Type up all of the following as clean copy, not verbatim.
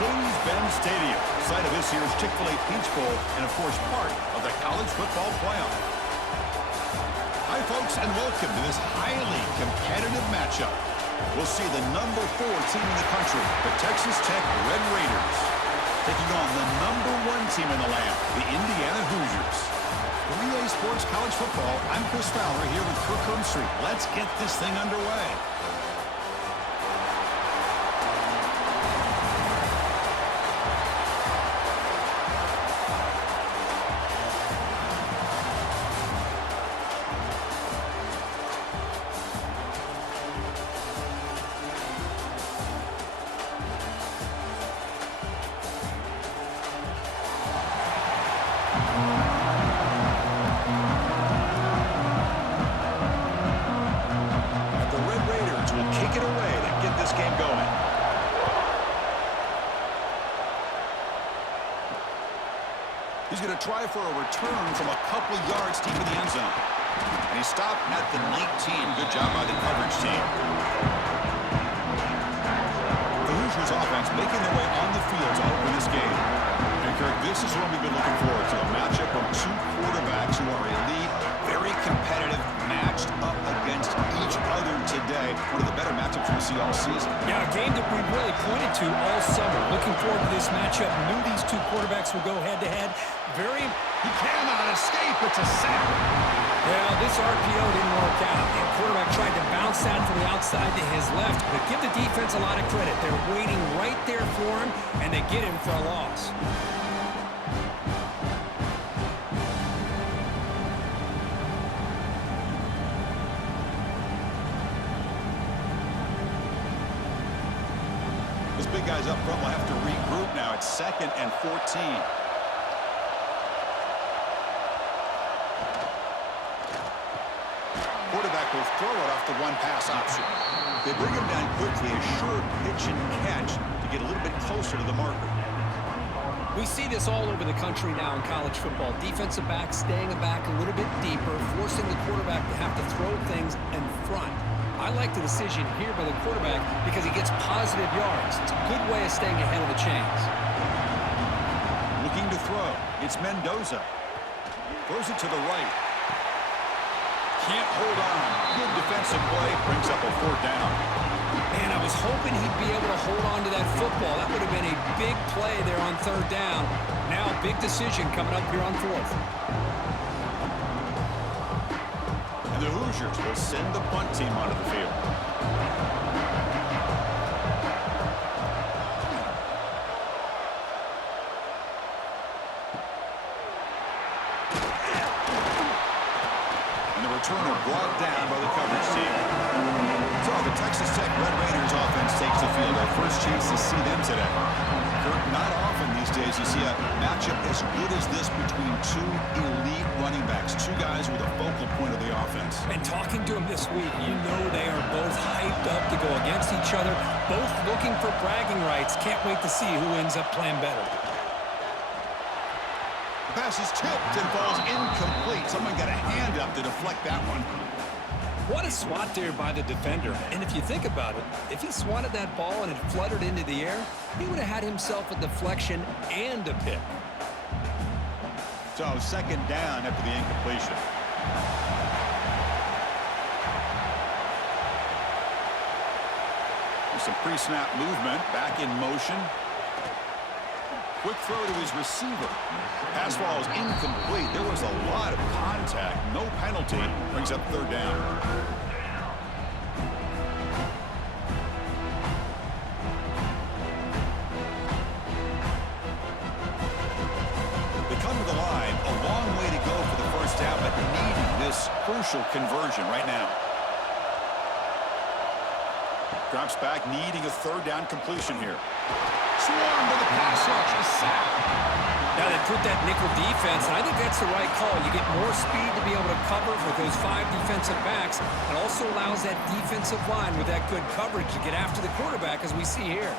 Mercedes-Benz Stadium, site of this year's Chick-fil-A Peach Bowl, and of course part of the college football playoff. Hi folks, and welcome to this highly competitive matchup. We'll see the number 4 team in the country, the Texas Tech Red Raiders, taking on the number 1 team in the land, the Indiana Hoosiers. For EA Sports College Football, I'm Chris Fowler here with Kirk Street. Let's get this thing underway. He's going to try for a return from a couple yards deep in the end zone. And he stopped at the 19. Good job by the coverage team. The Hoosiers offense making their way on the field to open this game. And Kirk, this is what we've been looking forward to. A matchup of 2 quarterbacks who are elite, very competitive, matched up against each other today. One of the better matchups we see all season. Yeah, a game that we really pointed to all summer. Looking forward to this matchup. Knew these 2 quarterbacks would go head-to-head. He cannot escape. It's a sack. Well, this RPO didn't work out. The quarterback tried to bounce that to the outside to his left, but give the defense a lot of credit. They're waiting right there for him, and they get him for a loss. Those big guys up front will have to regroup now. It's 2nd and 14. Quarterback will throw it off the one-pass option. They bring him down quickly, a short pitch and catch to get a little bit closer to the marker. We see this all over the country now in college football. Defensive backs staying back a little bit deeper, forcing the quarterback to have to throw things in front. I like the decision here by the quarterback because he gets positive yards. It's a good way of staying ahead of the chains. Looking to throw. It's Mendoza. Throws it to the right. Can't hold on. Good defensive play. Brings up a 4th down. Man, I was hoping he'd be able to hold on to that football. That would have been a big play there on 3rd down. Now, big decision coming up here on 4th. And the Hoosiers will send the punt team onto the field. Turner brought down by the coverage team. So the Texas Tech Red Raiders offense takes the field. Our first chance to see them today. Kirk, not often these days you see a matchup as good as this between 2 elite running backs, 2 guys with a focal point of the offense. And talking to them this week, you know they are both hyped up to go against each other, both looking for bragging rights. Can't wait to see who ends up playing better. The pass is tipped and falls incomplete. Someone got a hand up to deflect that one. What a swat there by the defender. And if you think about it, if he swatted that ball and it fluttered into the air, he would have had himself a deflection and a pick. So 2nd down after the incompletion. There's some pre-snap movement. Back in motion. Quick throw to his receiver. Pass ball is incomplete. There was a lot of contact. No penalty. Brings up 3rd down. They come to the line. A long way to go for the 1st down, but needing this crucial conversion right now. Drops back, needing a 3rd down completion here. Swarmed by the pass rush, a sack. Now they put that nickel defense, and I think that's the right call. You get more speed to be able to cover for those 5 defensive backs. It also allows that defensive line with that good coverage to get after the quarterback, as we see here.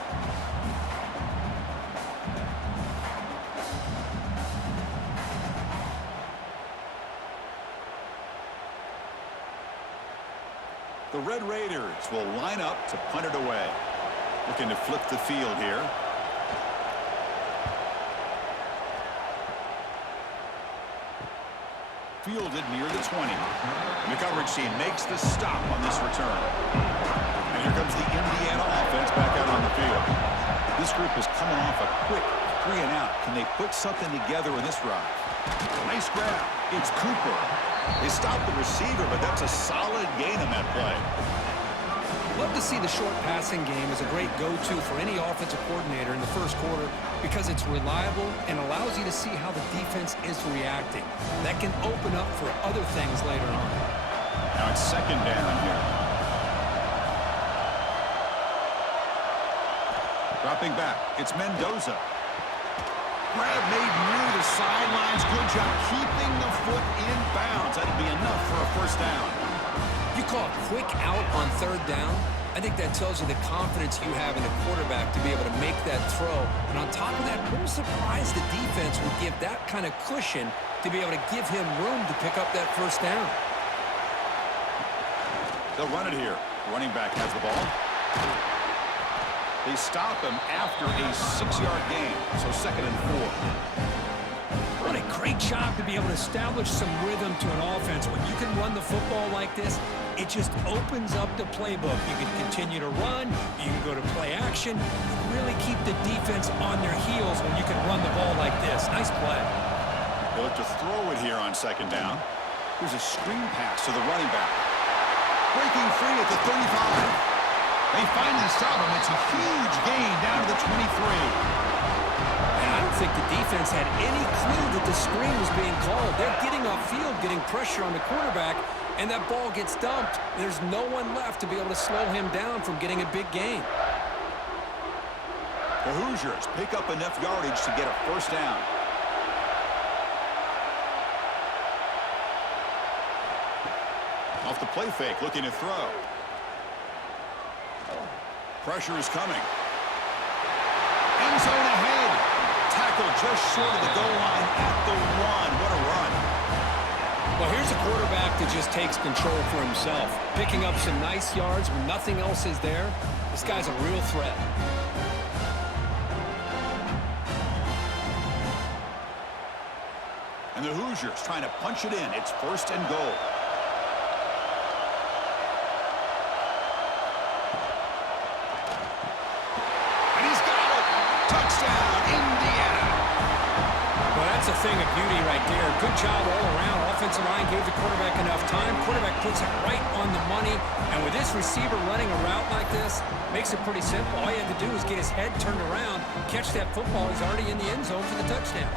The Red Raiders will line up to punt it away. Looking to flip the field here. Fielded near the 20. The coverage team makes the stop on this return. And here comes the Indiana offense back out on the field. This group is coming off a quick 3-and-out. Can they put something together in this drive? Nice grab. It's Cooper. They stopped the receiver, but that's a solid gain on that play. Love to see the short passing game as a great go-to for any offensive coordinator in the first quarter because it's reliable and allows you to see how the defense is reacting. That can open up for other things later on. Now it's second down here. Dropping back, it's Mendoza. Grab made near the sidelines. Good job keeping the foot in bounds. That'll be enough for a first down. You call a quick out on third down. I think that tells you the confidence you have in the quarterback to be able to make that throw. And on top of that, I'm surprised the defense would give that kind of cushion to be able to give him room to pick up that first down. They'll run it here. Running back has the ball. They stop him after a 6-yard gain, so 2nd and 4. What a great job to be able to establish some rhythm to an offense. When you can run the football like this, it just opens up the playbook. You can continue to run. You can go to play action. You really keep the defense on their heels when you can run the ball like this. Nice play. They'll have to throw it here on 2nd down. Here's a screen pass to the running back. Breaking free at the 35. They finally stop him. It's a huge gain down to the 23. I don't think the defense had any clue that the screen was being called. They're getting upfield, getting pressure on the quarterback, and that ball gets dumped. There's no one left to be able to slow him down from getting a big gain. The Hoosiers pick up enough yardage to get a first down. Off the play fake, looking to throw. Pressure is coming. End zone ahead. Tackle just short of the goal line at the 1. What a run. Well, here's a quarterback that just takes control for himself. Picking up some nice yards when nothing else is there. This guy's a real threat. And the Hoosiers trying to punch it in. It's 1st and goal. Thing of beauty right there. Good job all around. Offensive line gave the quarterback enough time. Quarterback puts it right on the money. And with this receiver running a route like this, makes it pretty simple. All you have to do is get his head turned around, catch that football. He's already in the end zone for the touchdown.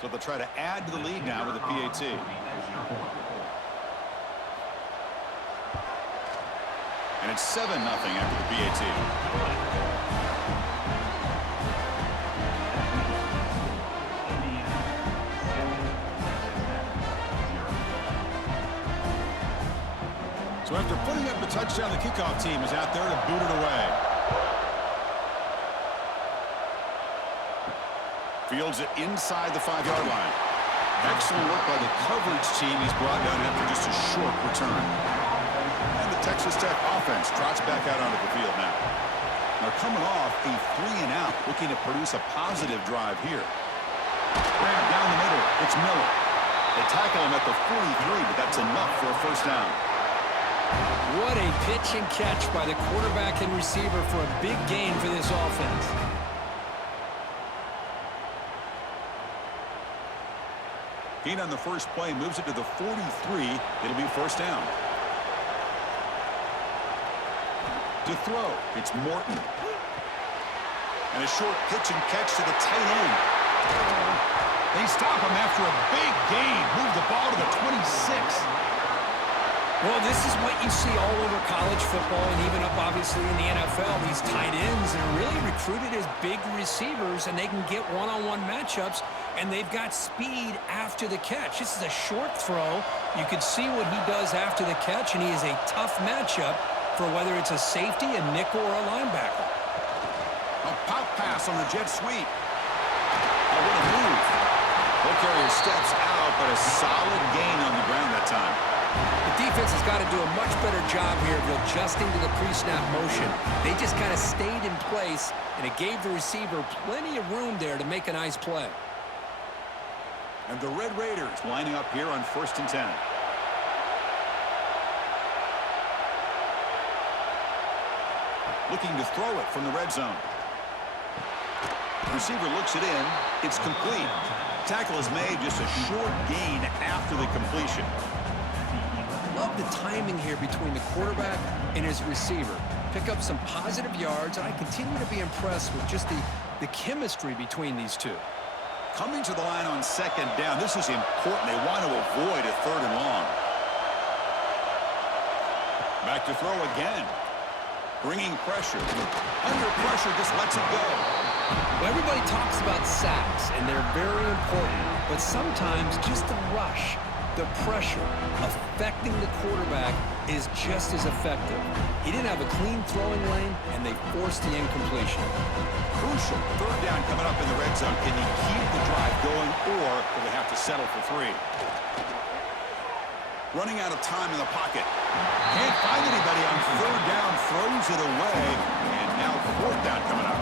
So they'll try to add to the lead now with a PAT. And it's 7-0 after the PAT. So after putting up the touchdown, the kickoff team is out there to boot it away. Fields it inside the 5-yard line. Excellent work by the coverage team. He's brought down after just a short return. And the Texas Tech offense trots back out onto the field now. Now coming off a 3-and-out, looking to produce a positive drive here. Grab down the middle. It's Miller. They tackle him at the 43, but that's enough for a first down. What a pitch and catch by the quarterback and receiver for a big gain for this offense. Gain on the first play moves it to the 43. It'll be first down. To throw, it's Morton. And a short pitch and catch to the tight end. They stop him after a big gain. Move the ball to the 26. Well, this is what you see all over college football and even up, obviously, in the NFL. These tight ends are really recruited as big receivers, and they can get one-on-one matchups, and they've got speed after the catch. This is a short throw. You can see what he does after the catch, and he is a tough matchup for whether it's a safety, a nickel, or a linebacker. A pop pass on the jet sweep. Oh, what a move. They'll carrier steps out, but a solid gain on the ground that time. The defense has got to do a much better job here of adjusting to the pre-snap motion. They just kind of stayed in place, and it gave the receiver plenty of room there to make a nice play. And the Red Raiders lining up here on 1st and 10. Looking to throw it from the red zone. The receiver looks it in. It's complete. Tackle is made, just a short gain after the completion. Love the timing here between the quarterback and his receiver. Pick up some positive yards, and I continue to be impressed with just the chemistry between these two. Coming to the line on 2nd down. This is important. They want to avoid a 3rd and long. Back to throw again. Bringing pressure. Under pressure, just lets it go. Well, everybody talks about sacks, and they're very important. But sometimes just the rush, the pressure, affecting the quarterback is just as effective. He didn't have a clean throwing lane, and they forced the incompletion. Crucial 3rd down coming up in the red zone. Can he keep the drive going, or will they have to settle for 3? Running out of time in the pocket. Can't find anybody on 3rd down. Throws it away. And now 4th down coming up.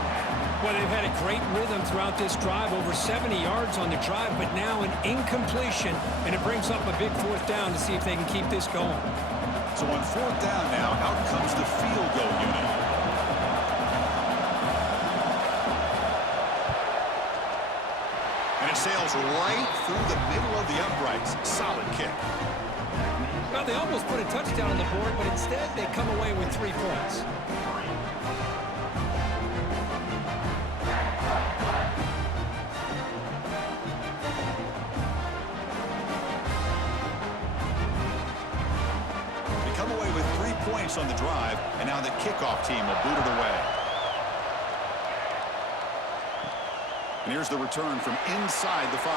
Well, they've had a great rhythm throughout this drive. Over 70 yards on the drive, but now an incompletion. And it brings up a big 4th down to see if they can keep this going. So on 4th down now, out comes the field goal unit. And it sails right through the middle of the uprights. Solid kick. Well, they almost put a touchdown on the board, but instead they come away with 3 points. They come away with 3 points on the drive, and now the kickoff team will boot it away. And here's the return from inside the 5.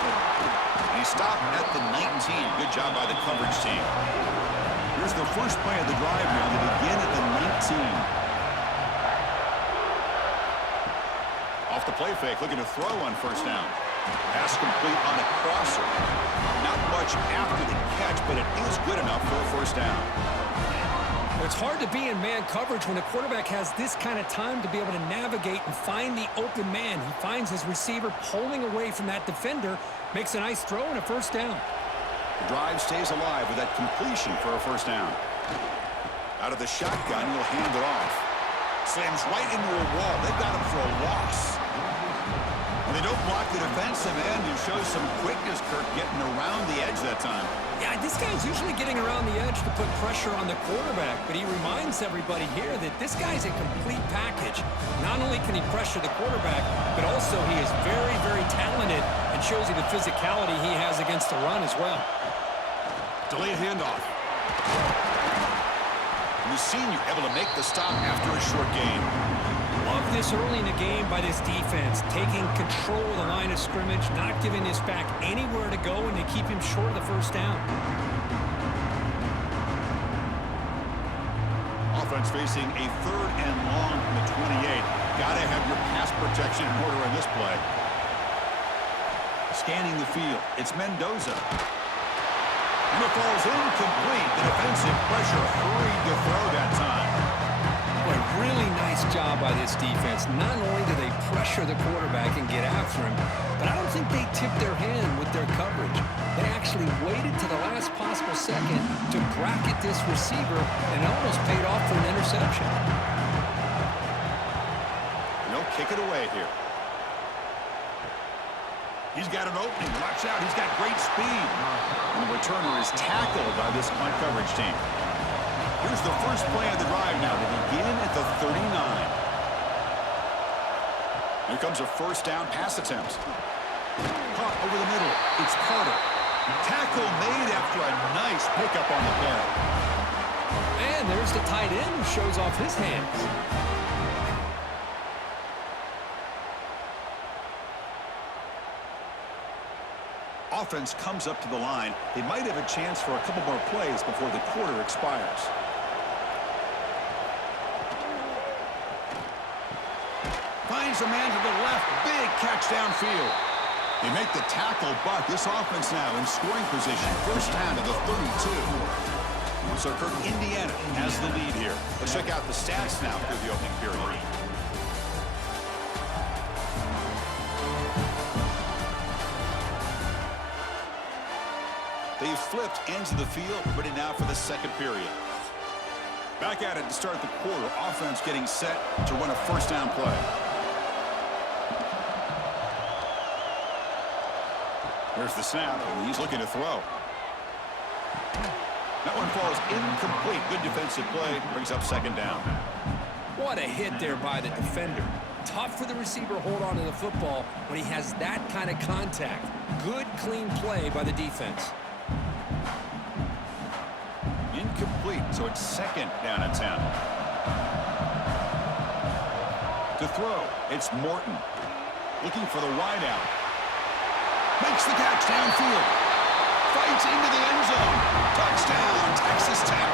And he stopped at the 19. Good job by the coverage team. Here's the first play of the drive now. They begin at the 19. Off the play fake, looking to throw on 1st down. Pass complete on a crosser. Not much after the catch, but it is good enough for a 1st down. It's hard to be in man coverage when the quarterback has this kind of time to be able to navigate and find the open man. He finds his receiver pulling away from that defender, makes a nice throw and a 1st down. The drive stays alive with that completion for a 1st down. Out of the shotgun, he'll hand it off. Slams right into a wall. They've got him for a loss. And they don't block the defensive end, who shows some quickness, Kirk, getting around the edge that time. Yeah, this guy's usually getting around the edge to put pressure on the quarterback, but he reminds everybody here that this guy's a complete package. Not only can he pressure the quarterback, but also he is very, very talented and shows you the physicality he has against the run as well. Delayed handoff. And the senior able to make the stop after a short gain. Love this early in the game by this defense, taking control of the line of scrimmage, not giving this back anywhere to go, and they keep him short of the 1st down. Offense facing a 3rd and long from the 28. Gotta have your pass protection in order in this play. Scanning the field, it's Mendoza. And it falls incomplete. The defensive pressure hurried to throw that time. Boy, really nice job by this defense. Not only do they pressure the quarterback and get after him, but I don't think they tipped their hand with their coverage. They actually waited to the last possible second to bracket this receiver, and it almost paid off for an interception. And they'll kick it away here. He's got an opening. Watch out. He's got great speed. And the returner is tackled by this punt coverage team. Here's the first play of the drive now. They begin at the 39. Here comes a 1st down pass attempt. Caught over the middle. It's Carter. Tackle made after a nice pickup on the play. And there's the tight end who shows off his hands. Offense comes up to the line. They might have a chance for a couple more plays before the quarter expires. Finds a man to the left. Big catch downfield. They make the tackle, but this offense now in scoring position. First down to the 32. So, Kirk, Indiana has the lead here. Let's check out the stats now through the opening period. They've flipped ends of the field, ready now for the second period. Back at it to start the quarter. Offense getting set to run a first down play. Here's the snap, and he's looking to throw. That one falls incomplete. Good defensive play. Brings up second down. What a hit there by the defender. Tough for the receiver to hold on to the football when he has that kind of contact. Good, clean play by the defense. Incomplete, so it's second down and 10. To throw, it's Morton. Looking for the wide out. Makes the catch downfield. Fights into the end zone. Touchdown, Texas Tech.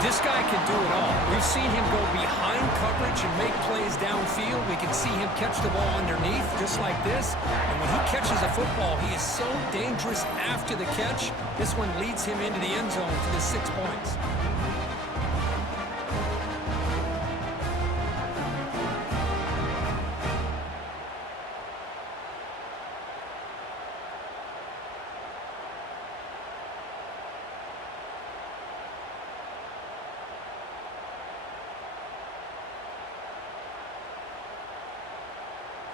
This guy can do it all. We've seen him go behind coverage and make plays downfield. We can see him catch the ball underneath, just like this. And when he catches a football, he is so dangerous after the catch. This one leads him into the end zone for the 6 points.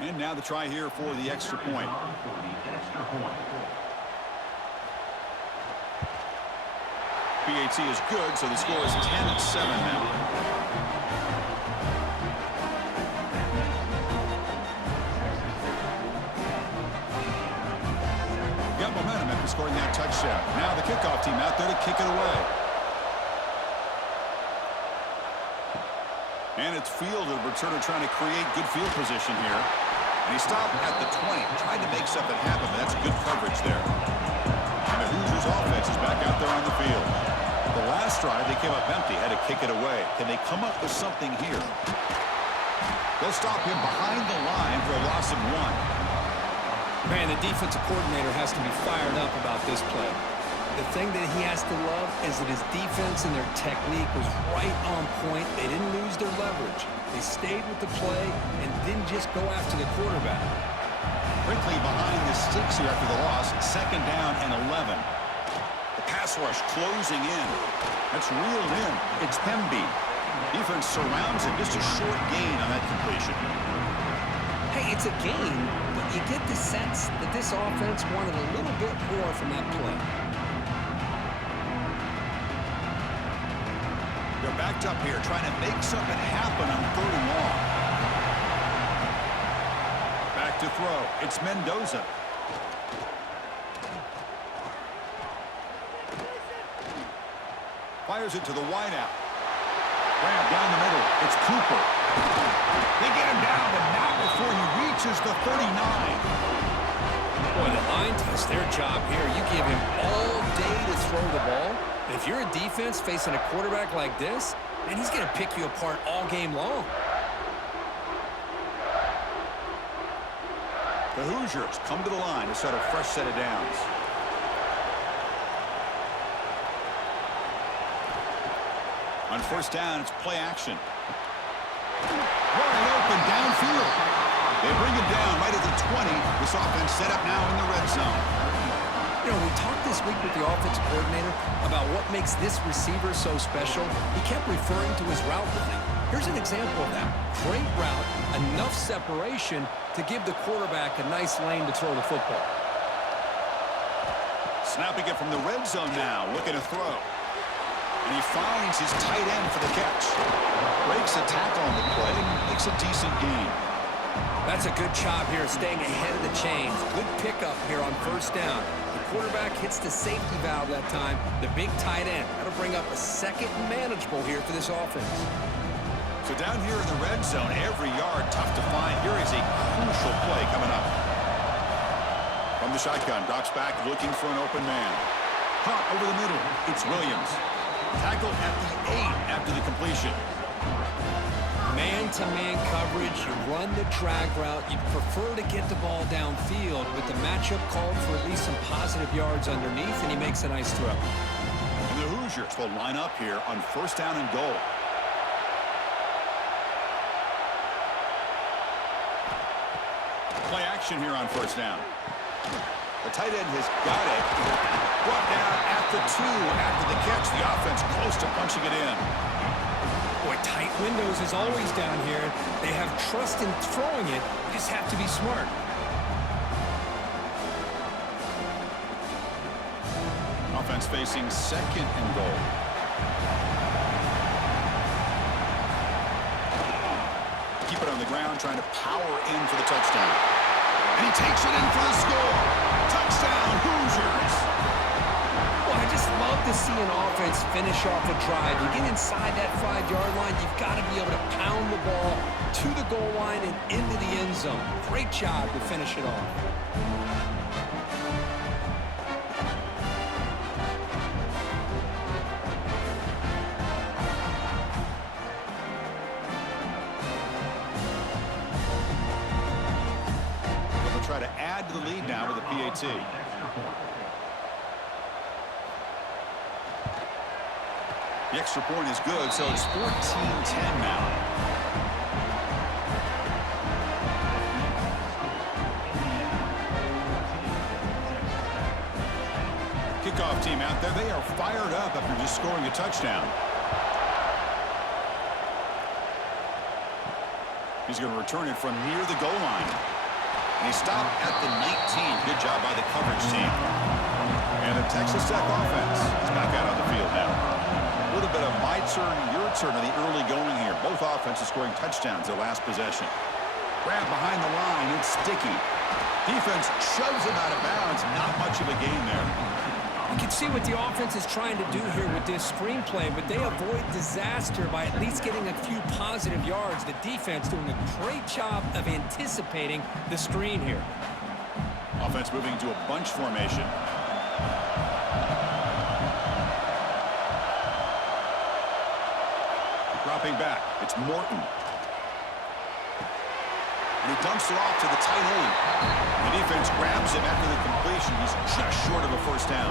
And now the try here for the extra point. PAT is good, so the score is 10-7 now. Got momentum after scoring that touchdown. Now the kickoff team out there to kick it away. And it's fielded. Returner trying to create good field position here. And he stopped at the 20. Tried to make something happen, but that's good coverage there. And the Hoosiers offense is back out there on the field. The last drive, they came up empty, had to kick it away. Can they come up with something here? They'll stop him behind the line for a loss of 1. Man, the defensive coordinator has to be fired up about this play. The thing that he has to love is that his defense and their technique was right on point. They didn't lose their leverage. They stayed with the play and didn't just go after the quarterback. Quickly behind the sticks here after the loss. Second down and 11. The pass rush closing in. That's reeled in. It's Hemby. Defense surrounds him. Just a short gain on that completion. Hey, it's a gain, but you get the sense that this offense wanted a little bit more from that play. They're backed up here trying to make something happen on 3rd and long. Back to throw. It's Mendoza. Fires it to the wideout. Ram down the middle. It's Cooper. They get him down, but not before he reaches the 39. Boy, the line does their job here. You give him all day to throw the ball. And if you're a defense facing a quarterback like this, man, he's going to pick you apart all game long. The Hoosiers come to the line to set a fresh set of downs. On first down, it's play action. Wide open downfield. They bring him down right at the 20. This offense set up now in the red zone. You know, we talked this week with the offensive coordinator about what makes this receiver so special. He kept referring to his route running. Here's an example of that. Great route, enough separation to give the quarterback a nice lane to throw the football. Snapping it from the red zone now, looking to throw. And he finds his tight end for the catch. Breaks a tackle on the play, makes a decent gain. That's a good job here, staying ahead of the chains. Good pickup here on first down. The quarterback hits the safety valve that time, the big tight end. That'll bring up a second and manageable here for this offense. So down here in the red zone, every yard tough to find. Here is a crucial play coming up. From the shotgun, drops back looking for an open man. Caught over the middle. It's Williams. Tackled at the 8 after the completion. Man-to-man coverage, you run the drag route. You'd prefer to get the ball downfield, but the matchup called for at least some positive yards underneath, and he makes a nice throw. And the Hoosiers will line up here on first down and goal. Play action here on first down. The tight end has got it. Brought down at the 2 after the catch. The offense close to punching it in. Boy, tight windows is always down here. They have trust in throwing it. You just have to be smart. Offense facing second and goal. Keep it on the ground, trying to power in for the touchdown. And he takes it in for the score. Touchdown, Hoosiers. Well, I just love to see an offense finish off a drive. You get inside that 5-yard line, you've got to be able to pound the ball to the goal line and into the end zone. Great job to finish it off. Try to add to the lead now with a PAT. The extra point is good, so it's 14-10 now. Kickoff team out there. They are fired up after just scoring a touchdown. He's going to return it from near the goal line. And he stopped at the 19. Good job by the coverage team. And the Texas Tech offense is back out on the field now. A little bit of my turn, your turn in the early going here. Both offenses scoring touchdowns their last possession. Grab behind the line. It's sticky. Defense shoves him out of bounds. Not much of a gain there. You can see what the offense is trying to do here with this screenplay, but they avoid disaster by at least getting a few positive yards. The defense doing a great job of anticipating the screen here. Offense moving into a bunch formation. Dropping back. It's Morton. And he dumps it off to the tight end. The defense grabs him after the completion. He's just short of a first down.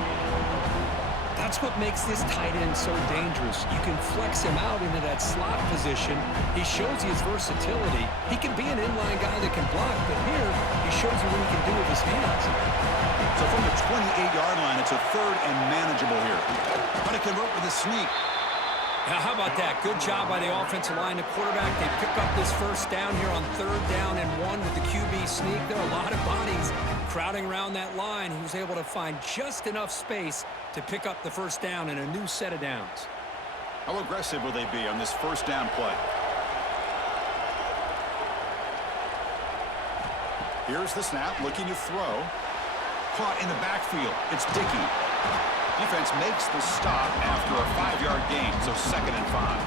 That's what makes this tight end so dangerous. You can flex him out into that slot position. He shows you his versatility. He can be an inline guy that can block, but here he shows you what he can do with his hands. So from the 28-yard line, it's a third and manageable here. Trying to convert with a sneak. Now, how about that? Good job by the offensive line. The quarterback, they pick up this first down here on 3rd down and 1 with the QB sneak. There are a lot of bodies crowding around that line. He was able to find just enough space to pick up the first down in a new set of downs. How aggressive will they be on this first down play? Here's the snap, looking to throw. Caught in the backfield. It's Dickey. Defense makes the stop after a 5-yard gain, so 2nd and 5.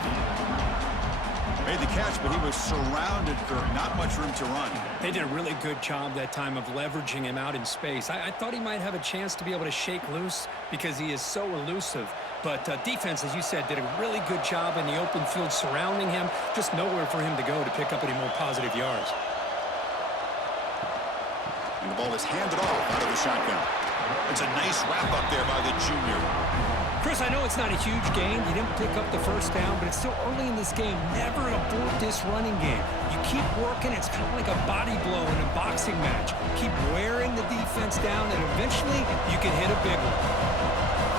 Made the catch, but he was surrounded for not much room to run. They did a really good job that time of leveraging him out in space. I thought he might have a chance to be able to shake loose because he is so elusive. But defense, as you said, did a really good job in the open field surrounding him. Just nowhere for him to go to pick up any more positive yards. And the ball is handed off out of the shotgun. It's a nice wrap-up there by the junior. Chris, I know it's not a huge gain. You didn't pick up the first down, but it's still early in this game. Never abort this running game. You keep working. It's kind of like a body blow in a boxing match. Keep wearing the defense down, and eventually you can hit a big one.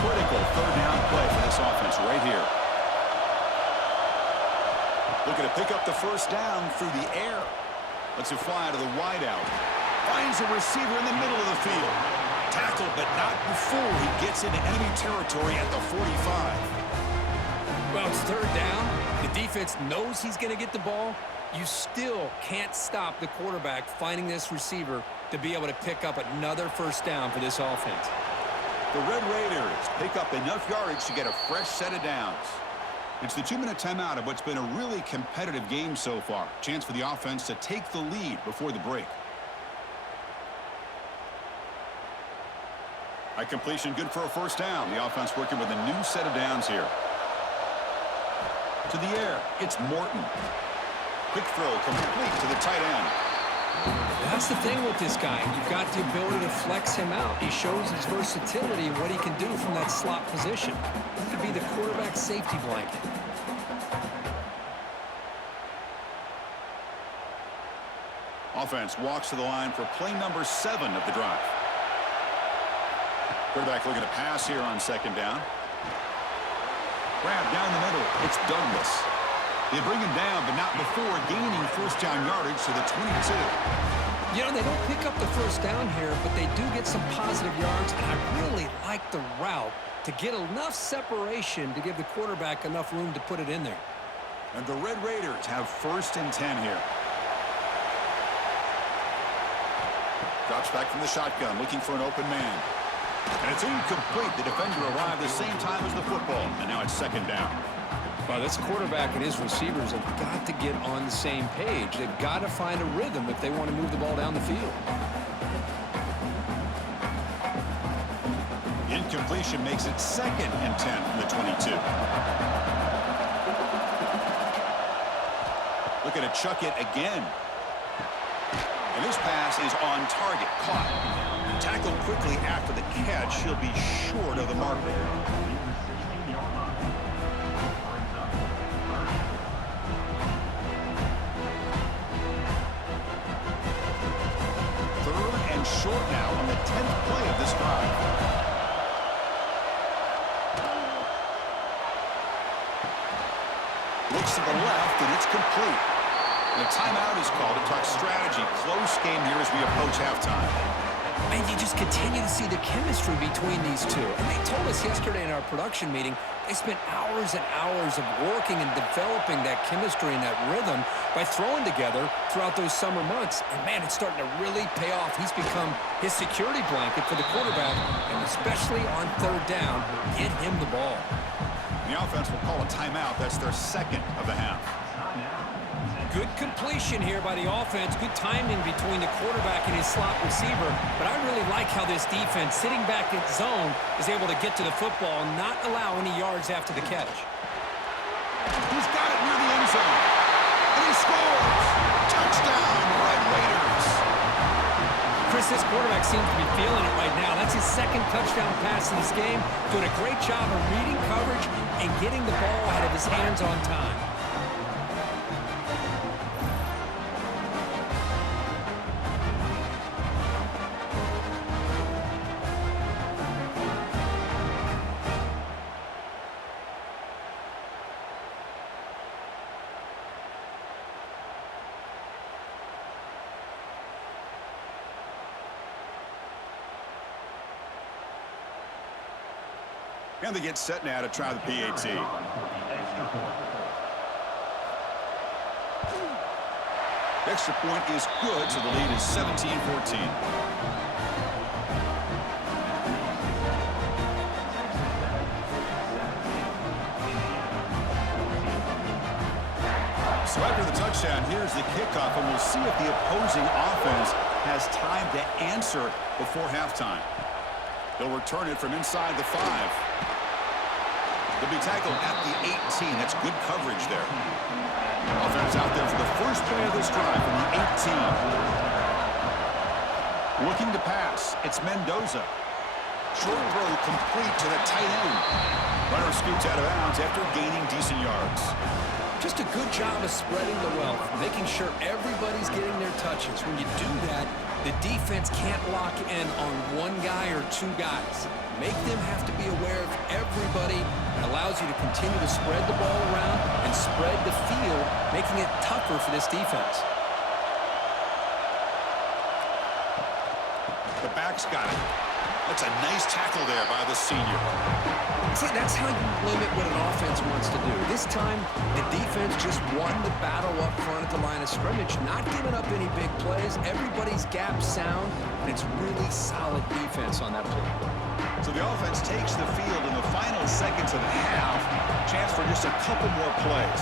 Critical 3rd down play for this offense right here. Looking to pick up the first down through the air. Lets it fly to the wideout. Finds a receiver in the middle of the field. Tackled, but not before he gets into enemy territory at the 45. Well, it's 3rd down. The defense knows he's going to get the ball. You still can't stop the quarterback finding this receiver to be able to pick up another first down for this offense. The Red Raiders pick up enough yardage to get a fresh set of downs. It's the 2-minute timeout of what's been a really competitive game so far. Chance for the offense to take the lead before the break. High completion, good for a first down. The offense working with a new set of downs here. To the air, it's Morton. Quick throw complete to the tight end. That's the thing with this guy. You've got the ability to flex him out. He shows his versatility and what he can do from that slot position. He could be the quarterback safety blanket. Offense walks to the line for play number 7 of the drive. Quarterback looking to pass here on second down. Grab down the middle. It's Douglas. They bring him down, but not before gaining first down yardage to the 22. You know, they don't pick up the first down here, but they do get some positive yards, and I really like the route to get enough separation to give the quarterback enough room to put it in there. And the Red Raiders have first and 10 here. Drops back from the shotgun, looking for an open man. And it's incomplete. The defender arrived the same time as the football, and now it's second down. Well, this quarterback and his receivers have got to get on the same page. They've got to find a rhythm if they want to move the ball down the field. Incompletion makes it second and 10 from the 22. Looking to chuck it again. And this pass is on target. Caught. Tackled quickly after the catch. He'll be short of the marker. Third and short now on the 10th play of this drive. Looks to the left, and it's complete. And a timeout is called to talk strategy. Close game here as we approach halftime. And you just continue to see the chemistry between these two. And they told us yesterday in our production meeting, they spent hours and hours of working and developing that chemistry and that rhythm by throwing together throughout those summer months. And, man, it's starting to really pay off. He's become his security blanket for the quarterback, and especially on third down, get him the ball. The offense will call a timeout. That's their second of the half. Good completion here by the offense. Good timing between the quarterback and his slot receiver. But I really like how this defense, sitting back in zone, is able to get to the football and not allow any yards after the catch. He's got it near the end zone. And he scores! Touchdown, Red Raiders! Chris, this quarterback seems to be feeling it right now. That's his second touchdown pass in this game. Doing a great job of reading coverage and getting the ball out of his hands on time. And they get set now to try the PAT. Extra point is good, so the lead is 17-14. So after the touchdown, here's the kickoff, and we'll see if the opposing offense has time to answer before halftime. They'll return it from inside the 5. They'll be tackled at the 18. That's good coverage there. Offense out there for the first play of this drive from the 18. Looking to pass. It's Mendoza. Short throw complete to the tight end. Runner scoots out of bounds after gaining decent yards. Just a good job of spreading the wealth, making sure everybody's getting their touches. When you do that, the defense can't lock in on one guy or two guys. Make them have to be aware of everybody. It allows you to continue to spread the ball around and spread the field, making it tougher for this defense. The back's got it. That's a nice tackle there by the senior. See, that's how you limit what an offense wants to do. This time, the defense just won the battle up front at the line of scrimmage, not giving up any big plays. Everybody's gap sound, and it's really solid defense on that play. So the offense takes the field in the final seconds of the half. Chance for just a couple more plays.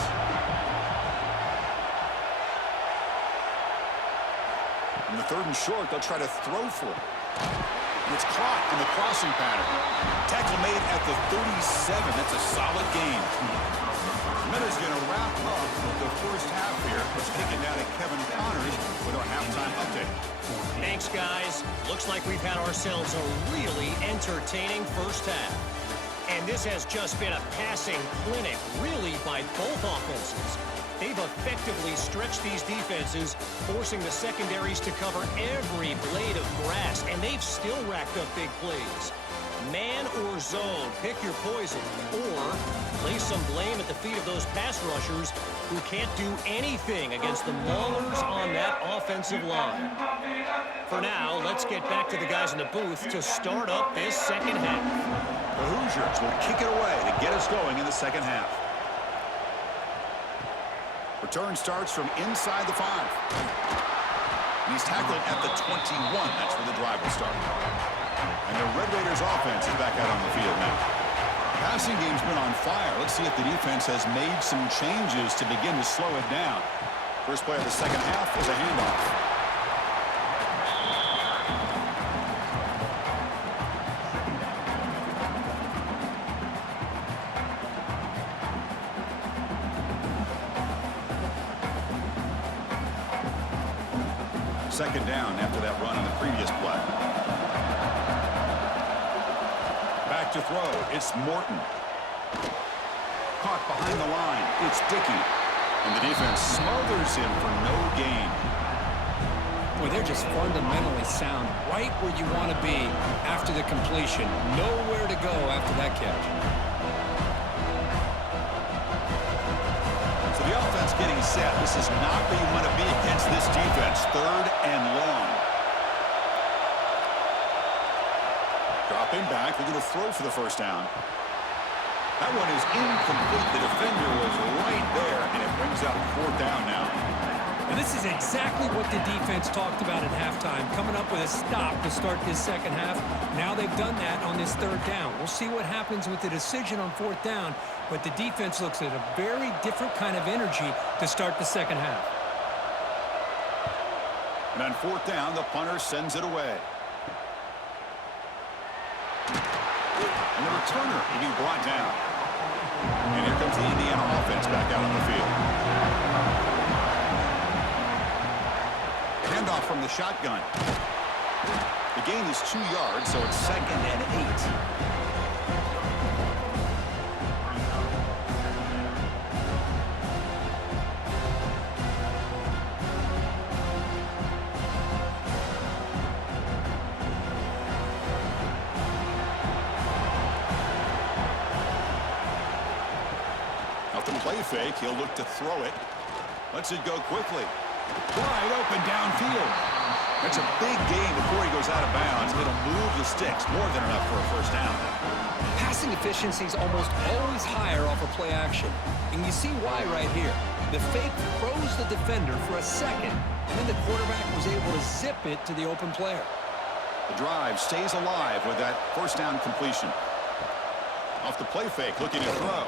In the third and short, they'll try to throw for it. It's caught in the crossing pattern. Tackle made at the 37. That's a solid gain. Miller's going to wrap up the first half here. Let's kick it down to Kevin Connors with our halftime update. Thanks, guys. Looks like we've had ourselves a really entertaining first half. And this has just been a passing clinic, really, by both offenses. They've effectively stretched these defenses, forcing the secondaries to cover every blade of grass, and they've still racked up big plays. Man or zone, pick your poison, or lay some blame at the feet of those pass rushers who can't do anything against the maulers on that offensive line. For now, let's get back to the guys in the booth to start up this second half. The Hoosiers will kick it away to get us going in the second half. Return starts from inside the 5. And he's tackled at the 21. That's where the drive will start. And the Red Raiders offense is back out on the field now. Passing game's been on fire. Let's see if the defense has made some changes to begin to slow it down. First play of the second half is a handoff. Second down after that run on the previous play. Back to throw. It's Morton. Caught behind the line. It's Dickey. And the defense smothers him for no gain. Boy, they're just fundamentally sound right where you want to be after the completion. Nowhere to go after that catch. So the offense getting set. This is not where you want to be against this defense. Third and long. Dropping back, looking to throw for the first down. That one is incomplete. The defender was right there, and it brings up fourth down now. And this is exactly what the defense talked about at halftime, coming up with a stop to start this second half. Now they've done that on this third down. We'll see what happens with the decision on fourth down, but the defense looks at a very different kind of energy to start the second half. And on fourth down, the punter sends it away. And the returner will be brought down. And here comes the Indiana offense back out on the field. Handoff from the shotgun. The gain is 2 yards, so it's 2nd and 8. Off the play fake, he'll look to throw it. Lets it go quickly. Wide open downfield. That's a big gain before he goes out of bounds. It'll move the sticks, more than enough for a first down. Passing efficiency is almost always higher off of play action. And you see why right here. The fake throws the defender for a second, and then the quarterback was able to zip it to the open player. The drive stays alive with that first down completion. Off the play fake, looking to throw.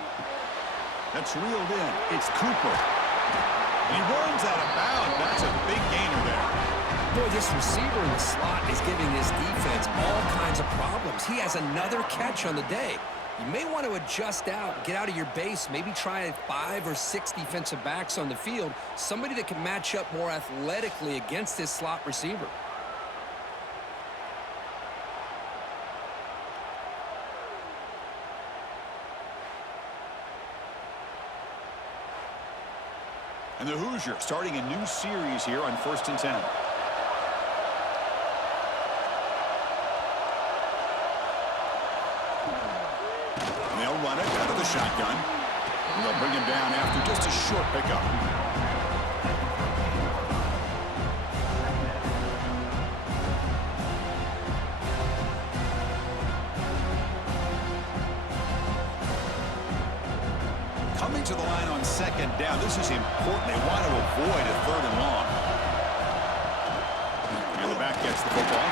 That's reeled in. It's Cooper. And he runs out of bounds. That's a big gainer there. Boy, this receiver in the slot is giving this defense all kinds of problems. He has another catch on the day. You may want to adjust out, get out of your base, maybe try 5 or 6 defensive backs on the field, somebody that can match up more athletically against this slot receiver. And the Hoosiers starting a new series here on 1st and 10. And they'll run it out of the shotgun. And they'll bring him down after just a short pickup. Coming to the line on 2nd down. This is important. They want to avoid a 3rd and long. And the back gets the football.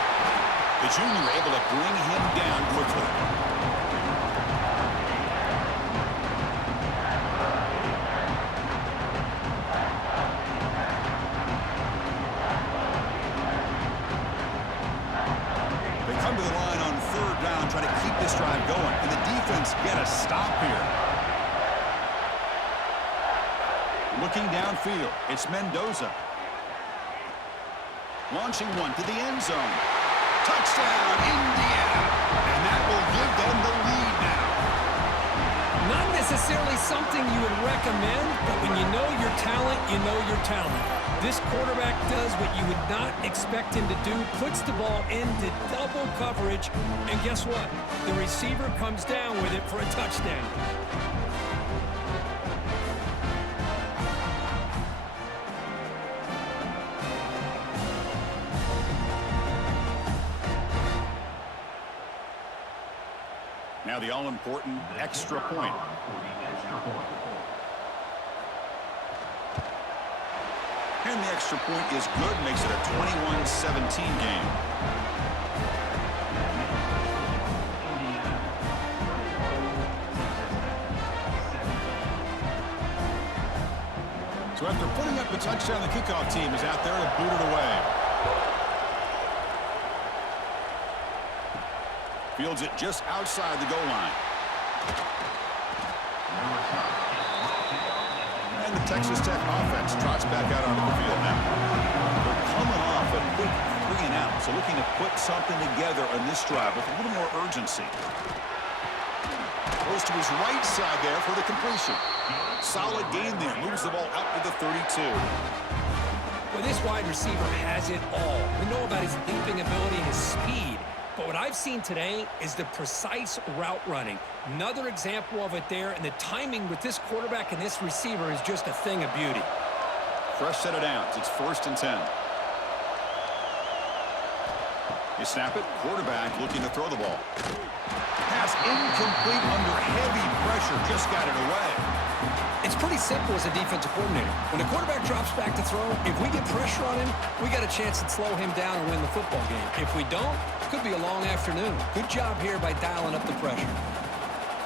The junior able to bring him down quickly. They come to the line defense get a stop here. Looking downfield, it's Mendoza. Launching one to the end zone. Touchdown, Indiana. And that will give them the lead now. Not necessarily something you would recommend, but when you know your talent, you know your talent. This quarterback does what you would not expect him to do, puts the ball into double coverage, and guess what? The receiver comes down with it for a touchdown. Now the all-important extra point. And the extra point is good, makes it a 21-17 game. So after putting up the touchdown, the kickoff team is out there to boot it away. Fields it just outside the goal line. And the Texas Tech offense trots back out onto the field now. They're coming off a quick 3-and-out, so looking to put something together on this drive with a little more urgency. Goes to his right side there for the completion. Solid gain there. Moves the ball out to the 32. Well, this wide receiver has it all. We know about his leaping ability and his speed. But what I've seen today is the precise route running. Another example of it there, and the timing with this quarterback and this receiver is just a thing of beauty. Fresh set of downs. It's 1st and 10. You snap it. Quarterback looking to throw the ball. Pass incomplete under heavy pressure. Just got it away. It's pretty simple as a defensive coordinator. When the quarterback drops back to throw, if we get pressure on him, we got a chance to slow him down and win the football game. If we don't, it could be a long afternoon. Good job here by dialing up the pressure.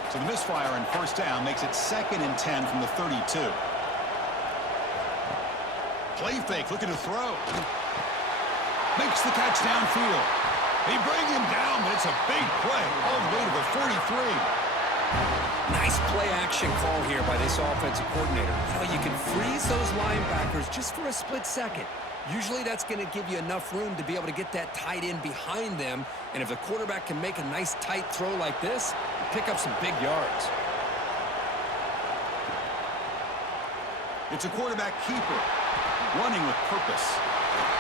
So the misfire in 1st down makes it 2nd and 10 from the 32. Play fake, looking to throw. Makes the catch downfield. They bring him down, but it's a big play all the way to the 43. Nice play-action call here by this offensive coordinator. You know, you can freeze those linebackers just for a split second. Usually that's going to give you enough room to be able to get that tight end behind them. And if the quarterback can make a nice tight throw like this, you pick up some big yards. It's a quarterback keeper, running with purpose.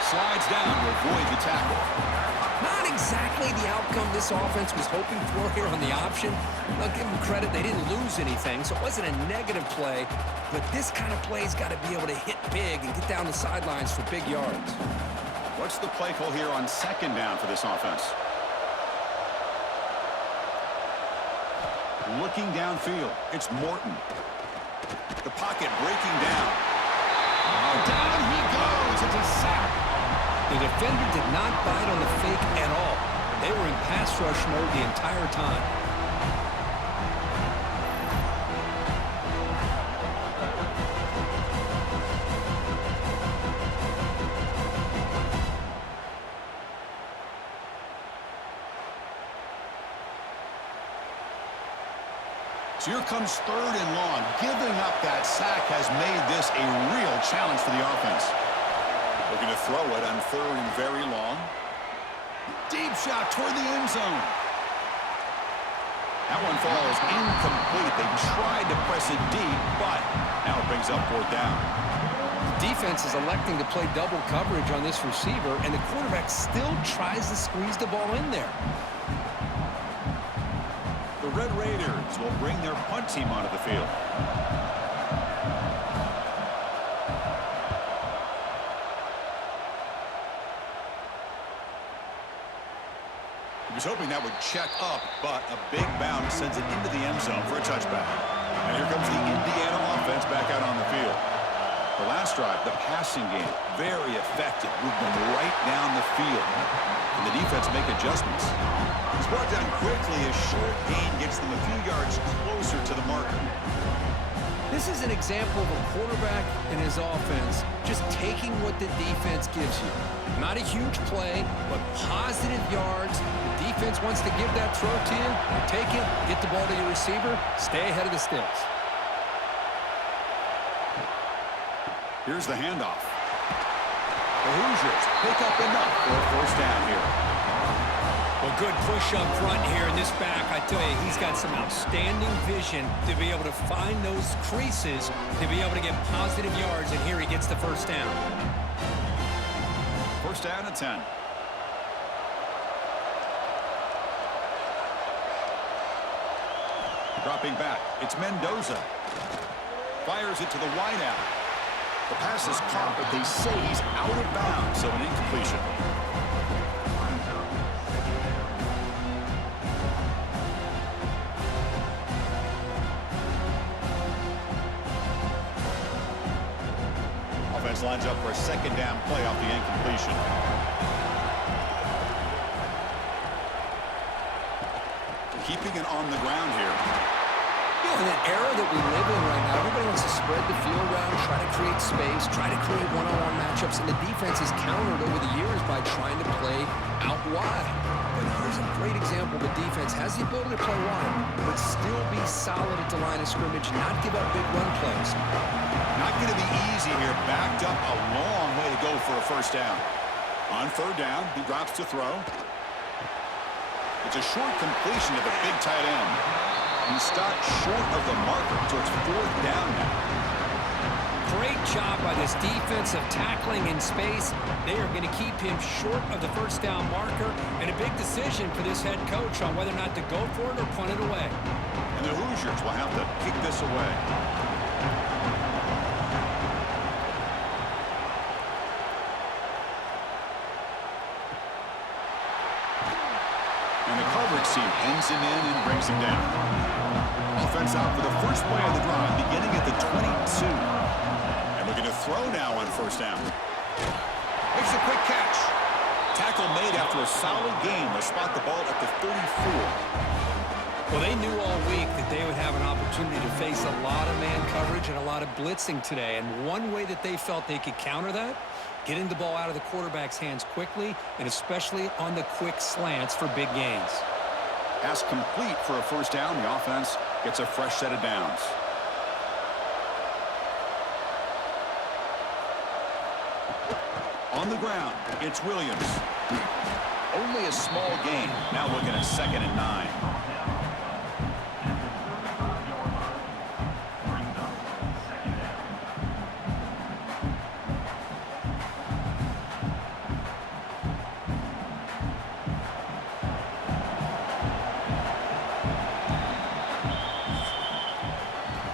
Slides down to avoid the tackle. Not exactly the outcome this offense was hoping for here on the option. I'll give them credit, they didn't lose anything, so it wasn't a negative play. But this kind of play's got to be able to hit big and get down the sidelines for big yards. What's the play call here on 2nd down for this offense? Looking downfield, it's Morton. The pocket breaking down. Oh, down he goes. It's a sack. The defender did not bite on the fake at all. They were in pass rush mode the entire time. So here comes 3rd and long. Giving up that sack has made this a real challenge for the offense. Looking to throw it on 3rd and very long. Deep shot toward the end zone. That one falls incomplete. They tried to press it deep, but now it brings up 4th down. The defense is electing to play double coverage on this receiver, and the quarterback still tries to squeeze the ball in there. The Red Raiders will bring their punt team onto the field. He was hoping that would check up, but a big bounce sends it into the end zone for a touchback. And here comes the Indiana offense back out on the field. The last drive, the passing game, very effective. Moved them right down the field. And the defense make adjustments. It's brought down quickly. A short gain gets them a few yards closer to the marker. This is an example of a quarterback and his offense just taking what the defense gives you. Not a huge play, but positive yards. The defense wants to give that throw to you. You take it, get the ball to your receiver, stay ahead of the sticks. Here's the handoff. The Hoosiers pick up enough for a first down here. Well, good push up front here in this back. I tell you, he's got some outstanding vision to be able to find those creases, to be able to get positive yards, and here he gets the first down. First down at 10. Dropping back, it's Mendoza. Fires it to the wideout. The pass is caught, but they say he's out of bounds, so an incompletion. Offense lines up for a second down play off the incompletion. Keeping it on the ground here. In that era that we live in right now, everybody wants to spread the field around, try to create space, try to create one-on-one matchups, and the defense is countered over the years by trying to play out wide. But here's a great example. The defense has the ability to play wide, but still be solid at the line of scrimmage, not give up big run plays. Not going to be easy here. Backed up a long way to go for a first down. On third down, he drops to throw. It's a short completion to the big tight end. He stopped short of the marker, so it's fourth down now. Great job by this defensive tackling in space. They are going to keep him short of the first down marker, and a big decision for this head coach on whether or not to go for it or punt it away. And the Hoosiers will have to kick this away. And the coverage team pins him in and brings him down. Offense out for the first play of the drive, beginning at the 22. And we're going to throw now on first down. Makes a quick catch. Tackle made after a solid game. They'll spot the ball at the 34. Well, they knew all week that they would have an opportunity to face a lot of man coverage and a lot of blitzing today. And one way that they felt they could counter that, getting the ball out of the quarterback's hands quickly, and especially on the quick slants for big gains. Pass complete for a first down. The offense gets a fresh set of downs. On the ground, it's Williams. Only a small gain. Now looking at 2nd and 9.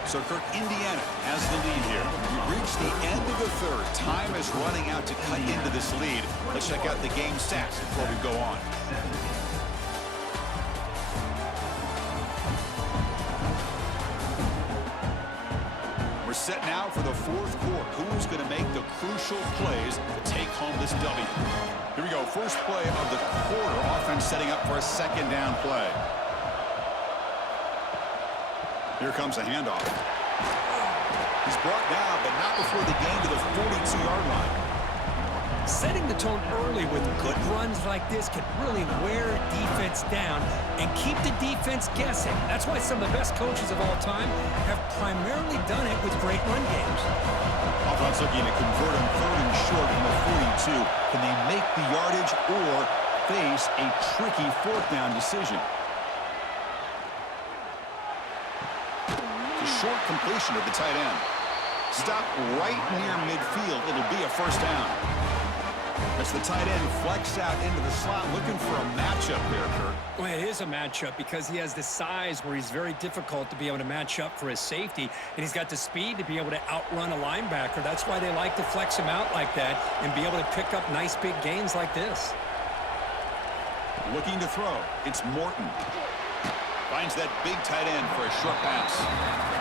So, Kirk, Indiana has the lead here. We've reached the end of the third. Time is running out to cut into this lead. Let's check out the game stats before we go on. We're set now for the fourth quarter. Who's going to make the crucial plays to take home this W? Here we go. First play of the quarter. Offense setting up for a second down play. Here comes a handoff. He's brought down, but not before the gain to the 42-yard line. Setting the tone early with good runs like this can really wear a defense down and keep the defense guessing. That's why some of the best coaches of all time have primarily done it with great run games. Offense looking to convert on 3rd and short from the 42. Can they make the yardage or face a tricky 4th down decision? Short completion to the tight end. Stop right near midfield. It'll be a first down. As the tight end flex out into the slot, looking for a matchup there, Kirk. Well, it is a matchup because he has the size where he's very difficult to be able to match up for his safety, and he's got the speed to be able to outrun a linebacker. That's why they like to flex him out like that and be able to pick up nice big gains like this. Looking to throw. It's Morton. Finds that big tight end for a short pass.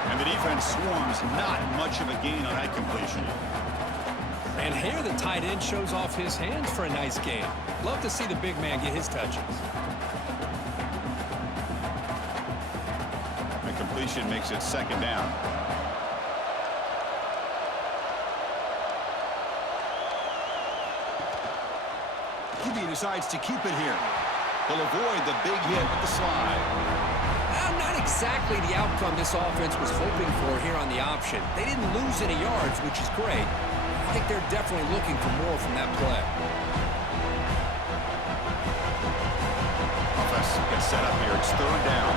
And the defense swarms, not much of a gain on that completion. And here the tight end shows off his hands for a nice gain. Love to see the big man get his touches. The completion makes it second down. QB decides to keep it here. He'll avoid the big hit with the slide. Not exactly the outcome this offense was hoping for here on the option. They didn't lose any yards, which is great. I think they're definitely looking for more from that play. Offense gets set up here. It's third down.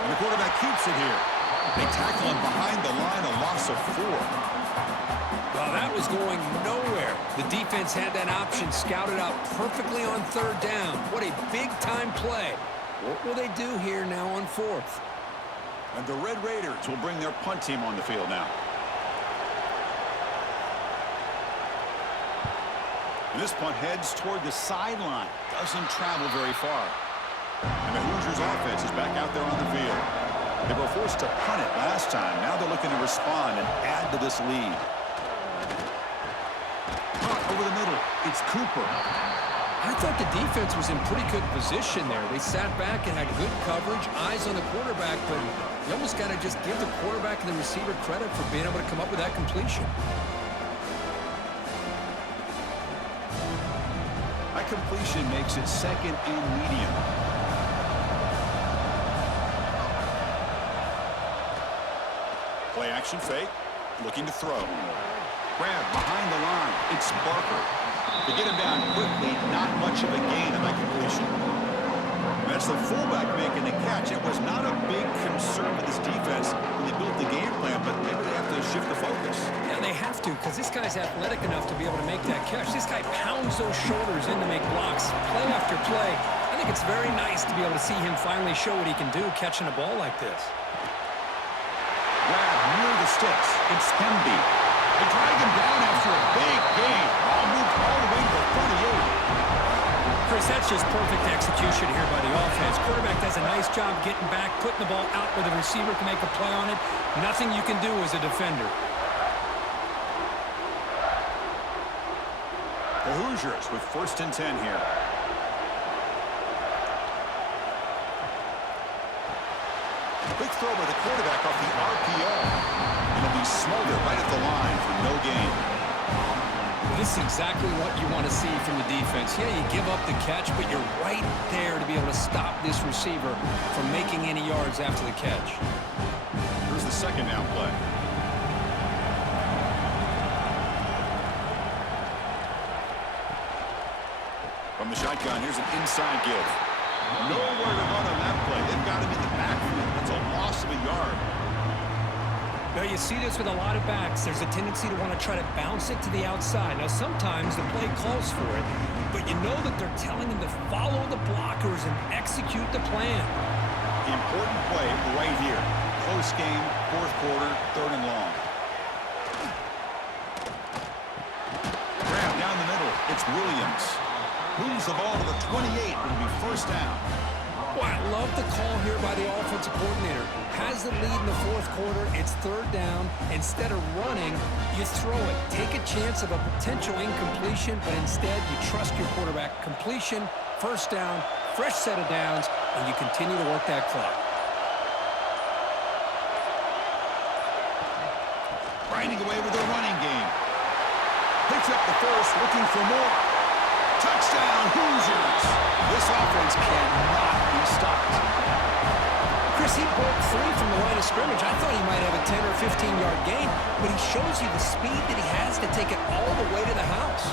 And the quarterback keeps it here. They tackle him behind the line, a loss of 4. Well, that was going nowhere. The defense had that option scouted out perfectly on third down. What a big-time play. What will they do here now on fourth? And the Red Raiders will bring their punt team on the field now. And this punt heads toward the sideline. Doesn't travel very far. And the Hoosiers offense is back out there on the field. They were forced to punt it last time. Now they're looking to respond and add to this lead. Over the middle, it's Cooper. I thought the defense was in pretty good position there. They sat back and had good coverage, eyes on the quarterback, but you almost got to just give the quarterback and the receiver credit for being able to come up with that completion. That completion makes it second and medium. Play action fake, looking to throw. Grab behind the line. It's Barker. To get him down quickly, not much of a gain on that completion. That's the fullback making the catch. It was not a big concern for this defense when they built the game plan, but maybe they have to shift the focus. Yeah, they have to, because this guy's athletic enough to be able to make that catch. This guy pounds those shoulders in to make blocks, play after play. I think it's very nice to be able to see him finally show what he can do catching a ball like this. Grab near the sticks. It's Hemby. They drag him down after a big gain. Ball moved all the way to the 38. Chris, that's just perfect execution here by the offense. Quarterback does a nice job getting back, putting the ball out where the receiver can make a play on it. Nothing you can do as a defender. The Hoosiers with 1st and 10 here. Quick throw by the quarterback off the RPO. It'll be smothered right at the line for no gain. This is exactly what you want to see from the defense. Yeah, you give up the catch, but you're right there to be able to stop this receiver from making any yards after the catch. Here's the second down play. From the shotgun, here's an inside give. Nowhere to run on that play. They've got him in the backfield. That's a loss of a yard. Now, you see this with a lot of backs. There's a tendency to want to try to bounce it to the outside. Now, sometimes the play calls for it, but you know that they're telling him to follow the blockers and execute the plan. The important play right here. Close game, 4th quarter, 3rd and long. Grab down the middle. It's Williams. Moves the ball to the 28. It'll be 1st down. Boy, I love the call here by the offensive coordinator. Has the lead in the 4th quarter. It's 3rd down. Instead of running, you throw it. Take a chance of a potential incompletion, but instead you trust your quarterback. Completion, 1st down, fresh set of downs, and you continue to work that clock. Grinding away with a running game. Picks up the first, looking for more. Touchdown, Hoosiers! This offense cannot be stopped. Chris, he broke free from the line of scrimmage. I thought he might have a 10 or 15-yard gain, but he shows you the speed that he has to take it all the way to the house.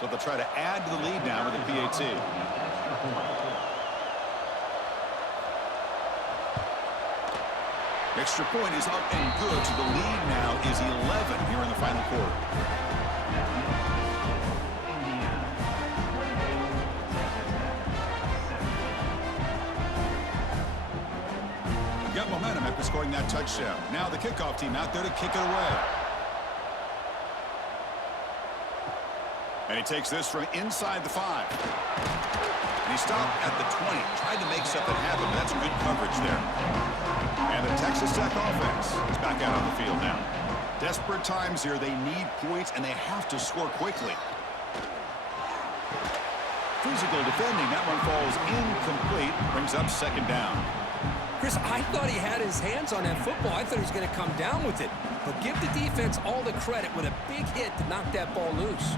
So they'll try to add to the lead now with the PAT. Extra point is up and good, so the lead now is 11 here in the final quarter. Got momentum after scoring that touchdown. Now the kickoff team out there to kick it away. And he takes this from inside the 5. And he stopped at the 20. Tried to make something happen, but that's good coverage there. And the Texas Tech offense is back out on the field now. Desperate times here. They need points, and they have to score quickly. Physical defending. That one falls incomplete. Brings up second down. Chris, I thought he had his hands on that football. I thought he was going to come down with it. But give the defense all the credit with a big hit to knock that ball loose.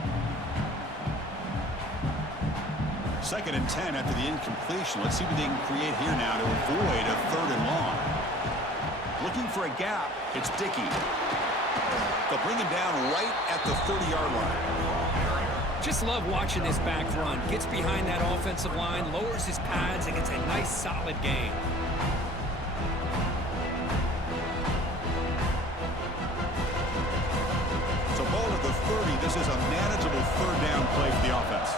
Second and 10 after the incompletion. Let's see what they can create here now to avoid a third and long. Looking for a gap. It's Dickey. They'll bring him down right at the 30-yard line. Just love watching this back run. Gets behind that offensive line, lowers his pads, and gets a nice solid gain. So ball at the 30. This is a manageable third down play for the offense.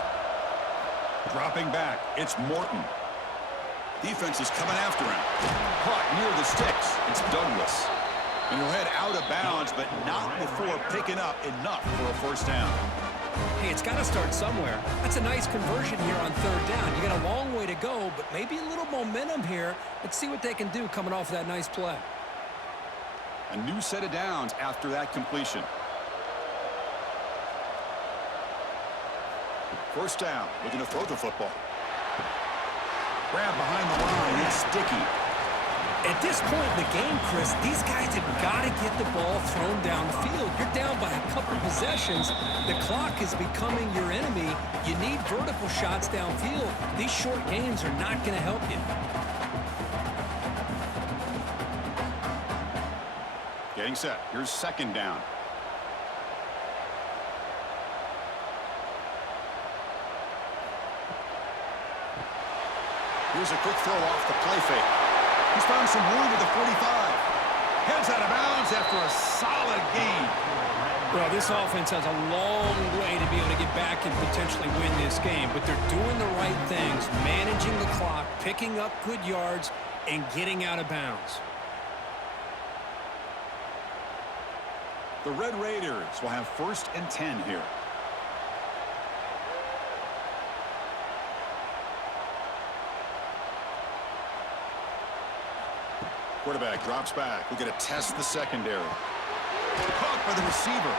Dropping back, it's Morton. Defense is coming after him. Caught near the sticks. It's Douglas. And he'll head out of bounds, but not before picking up enough for a first down. Hey, it's got to start somewhere. That's a nice conversion here on third down. You got a long way to go, but maybe a little momentum here. Let's see what they can do coming off that nice play. A new set of downs after that completion. First down, looking to throw the football. Grab behind the line, it's Dickey. At this point in the game, Chris, these guys have got to get the ball thrown downfield. You're down by a couple possessions. The clock is becoming your enemy. You need vertical shots downfield. These short gains are not going to help you. Getting set. Here's second down. Here's a quick throw off the play fake. He's found some room at the 45. Heads out of bounds after a solid gain. Well, this offense has a long way to be able to get back and potentially win this game, but they're doing the right things, managing the clock, picking up good yards, and getting out of bounds. The Red Raiders will have first and 10 here. Quarterback drops back. We're going to test the secondary. Caught by the receiver.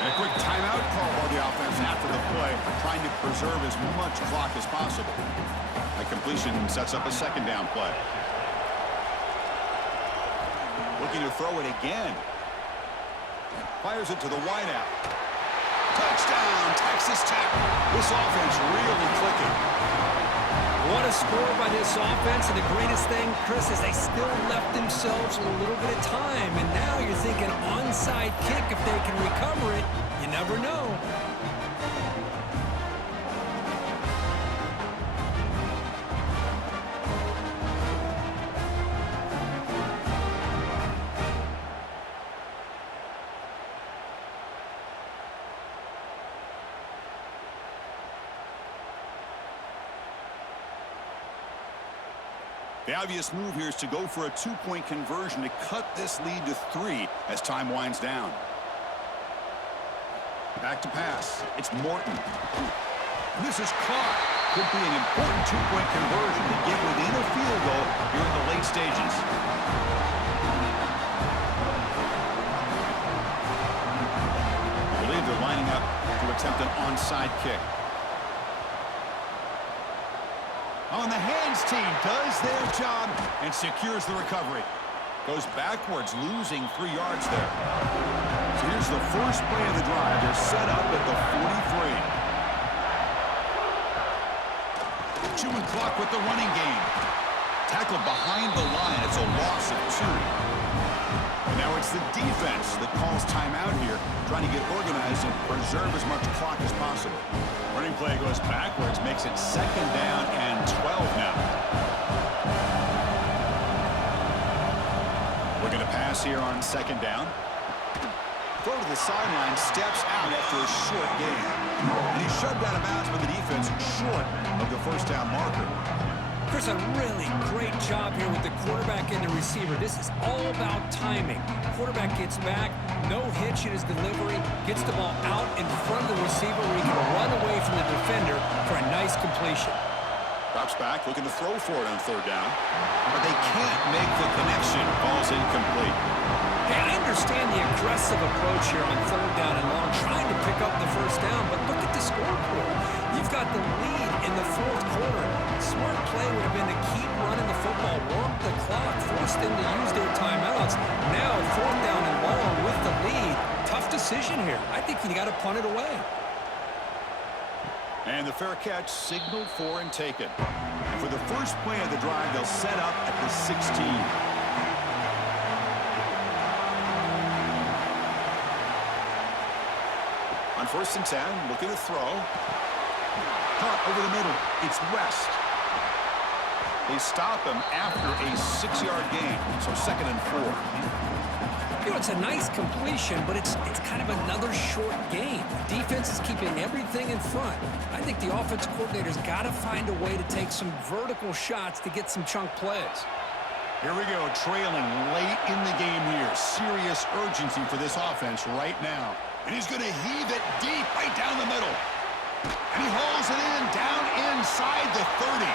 And a quick timeout call by the offense after the play, trying to preserve as much clock as possible. That completion sets up a second down play. Looking to throw it again. Fires it to the wideout. Touchdown, Texas Tech. This offense really clicking. What a score by this offense, and the greatest thing, Chris, is they still left themselves a little bit of time, and now you're thinking onside kick if they can recover it. You never know. The obvious move here is to go for a two-point conversion to cut this lead to 3 as time winds down. Back to pass. It's Morton. This is caught. Could be an important two-point conversion to get within a field goal here in the late stages. I believe they're lining up to attempt an onside kick. On the hands team does their job and secures the recovery. Goes backwards, losing 3 yards there. So here's the first play of the drive. They're set up at the 43. Chewing clock with the running game. Tackled behind the line. It's a loss of 2. And now it's the defense that calls timeout here, trying to get organized and preserve as much clock as possible. Running play goes backwards, makes it second down and 12 now. Looking to pass here on second down. Throw to the sideline, steps out after a short gain. And he's shoved out of bounds by the defense short of the first down marker. Chris, a really great job here with the quarterback and the receiver. This is all about timing. Quarterback gets back, no hitch in his delivery, gets the ball out in front of the receiver where he can run away from the defender for a nice completion. Drops back, looking to throw for it on third down. But they can't make the connection. Ball's incomplete. Hey, I understand the aggressive approach here on third down and long, trying to pick up the first down, but look at the scoreboard. You've got the lead in the fourth quarter. Smart play would have been to keep running the football, work the clock, force them to use their timeouts. Now, fourth down and long with the lead. Tough decision here. I think you got to punt it away. And the fair catch signaled for and taken. And for the first play of the drive, they'll set up at the 16. On 1st and 10, looking to throw. Caught over the middle. It's West. They stop him after a 6-yard gain, so 2nd and 4. You know, it's a nice completion, but it's kind of another short game. The defense is keeping everything in front. I think the offensive coordinator's got to find a way to take some vertical shots to get some chunk plays. Here we go, trailing late in the game here. Serious urgency for this offense right now. And he's going to heave it deep right down the middle. And he hauls it in, down inside the 30.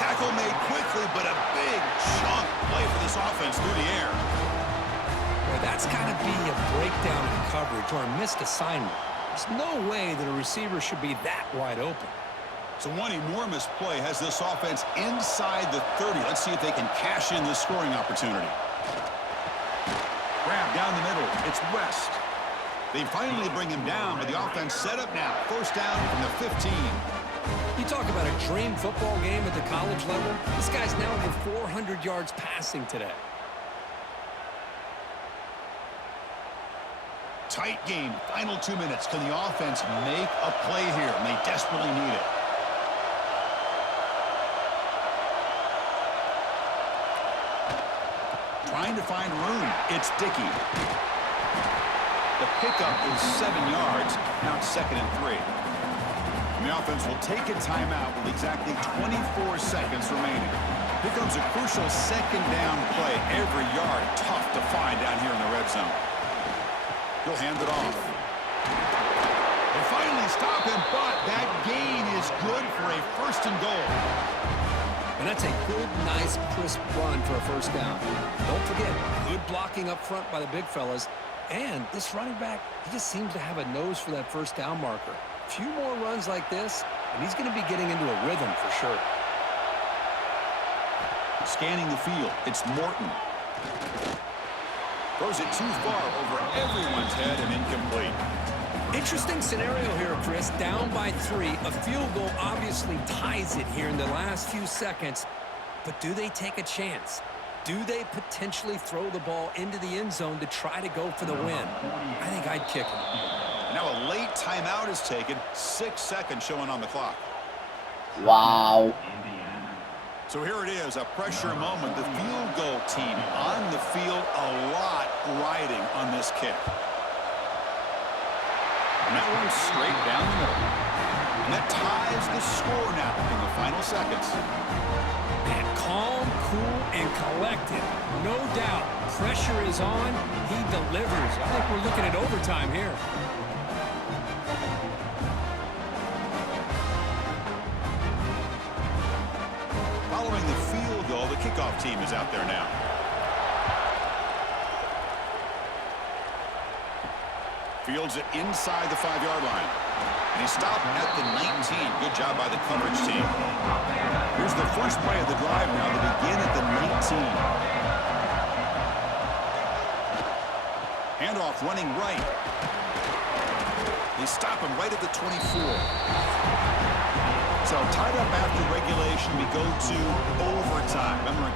Tackle made quickly, but a big chunk play for this offense through the air. Well, that's got to be a breakdown in coverage or a missed assignment. There's no way that a receiver should be that wide open. So one enormous play has this offense inside the 30. Let's see if they can cash in this scoring opportunity. Grab down the middle. It's West. They finally bring him down, but the offense set up now. First down from the 15. You talk about a dream football game at the college level. This guy's now over 400 yards passing today. Tight game. Final 2 minutes. Can the offense make a play here? And they desperately need it. Trying to find room. It's Dickey. The pickup is 7 yards. Now it's 2nd and 3. And the offense will take a timeout with exactly 24 seconds remaining. Here comes a crucial second down play. Every yard tough to find down here in the red zone. He'll hand it off. They finally stop him, but that gain is good for a 1st and goal. And that's a good, nice, crisp run for a first down. Don't forget, good blocking up front by the big fellas. And this running back, he just seems to have a nose for that first down marker. A few more runs like this, and he's going to be getting into a rhythm for sure. Scanning the field, it's Morton. Throws it too far over everyone's head and incomplete. Interesting scenario here, Chris. Down by 3. A field goal obviously ties it here in the last few seconds. But do they take a chance? Do they potentially throw the ball into the end zone to try to go for the win? I think I'd kick it. Now a late timeout is taken. 6 seconds showing on the clock. Wow. So here it is, a pressure moment. The field goal team on the field, a lot riding on this kick. And that one's straight down the middle. And that ties the score now in the final seconds. And calm, cool, and collected. No doubt. Pressure is on. He delivers. I think we're looking at overtime here. Following the field goal, the kickoff team is out there now. Fields it inside the 5-yard line. And he stopped at the 19. Good job by the coverage team. Here's the first play of the drive now to begin at the 19. Handoff running right. They stop him right at the 24. So tied up after regulation, we go to overtime. Remember,